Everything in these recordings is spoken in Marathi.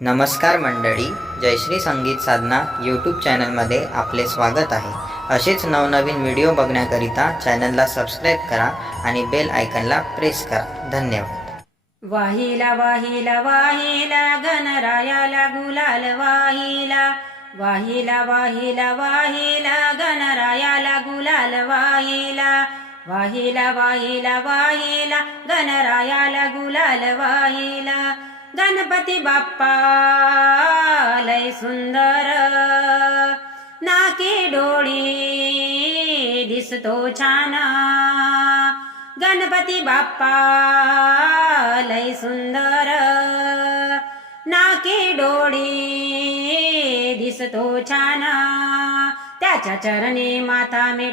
नमस्कार मंडळी जयश्री संगीत साधना यूट्यूब चॅनलमध्ये आपले स्वागत आहे. असेच नवनवीन व्हिडिओ बघण्याकरिता चॅनलला सबस्क्राईब करा आणि बेल आयकनला प्रेस करा. धन्यवाद. वाहिला वाहिला वाहिला गणरायाला गुलाल वाहिला. वाहिला वाहिला वाहिला गणरायाला गुलाल वाहिला. वाहिला वाहिला वाहिला गणरायाला गुलाल वाहिला. गणपती बाप्पा लय सुंदर. नाके डोळी दिसतो छान. गणपती बाप्पा लय सुंदर. नाके डोळी दिसतो छान. त्याच्या चरणी माथा मी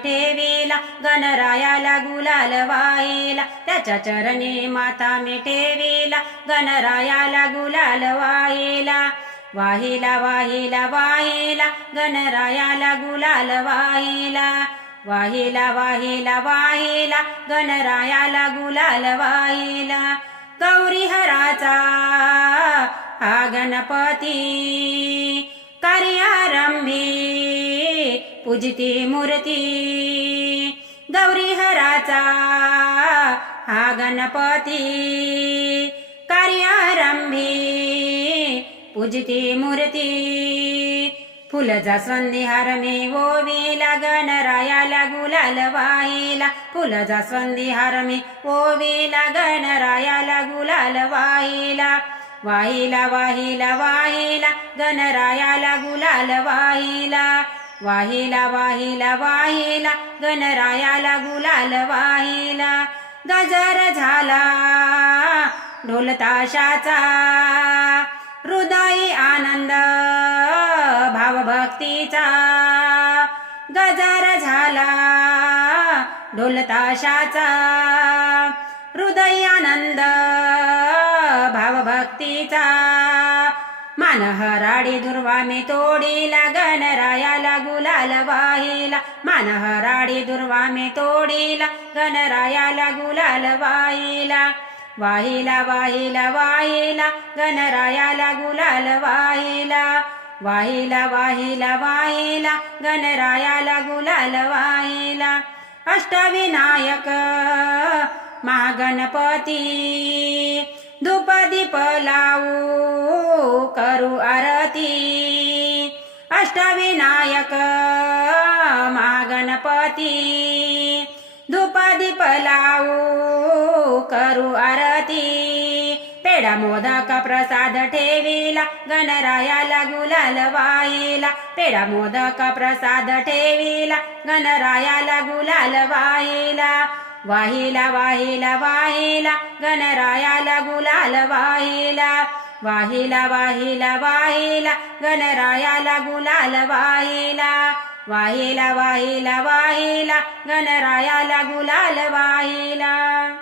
गणरायाला गुलाल वाहिला. त्याच्या चरणी माथा मी गणरायाला गुलाल वाहिला. वाहिला वाहिला वाहिला गणरायाला गुलाल वाहिला. वाहिला वाहिला वाहिला गणरायाला गुलाल वाहिला. गौरी हराचा हा गणपती. पूजिती मूर्ती. गौरी हराचा हा गणपती. कार्यारंभी पूजिती मूर्ती. फुलजा जास्वंदी हार मी ओविला गणरायाला गुलाल वाहिला. फुलजा जास्वंदी मे मी ओविला गणरायाला गुलाल वाहिला. वाहिला वाहिला वाहिला. गणरायाला गुलाल वाहिला. वाहिला वाहिला वाहिला गणरायाला गुलाल वाहिला. गजर झाला ढोल ताशाचा. हृदय आनंद भावभक्तीचा. गजर झाला ढोल ताशाचा. हृदय आनंद भावभक्तीचा. मानहराडी दुर्वा मी तोडीला गणरायाला गुलाल वाहिला. मानहराडी दुर्वा मी तोडीला गणरायाला गुलाल वाहिला. वाहिला वाहिला वाहिला गणरायाला गुलाल वाहिला. वाहिला वाहिला वाहिला गणरायाला गुलाल वाहिला. अष्टविनायक महागणपती धूप दीप लावू करू आरती। अष्टविनायक महागणपती। धूप दीप लावू करू आरती। पेडा मोदक प्रसाद ठेविला गणरायाला गुलाल वाहिला। पेडा मोदक प्रसाद ठेविला गणरायाला गुलाल वाहिला। वाहिला वाहिला वाहिला गणरायाला गुलाल वाहिला. वाहिला वाहिला वाहिला गणरायाला गुलाल वाहिला. वाहिला वाहिला वाहिला गणरायाला गुलाल वाहिला.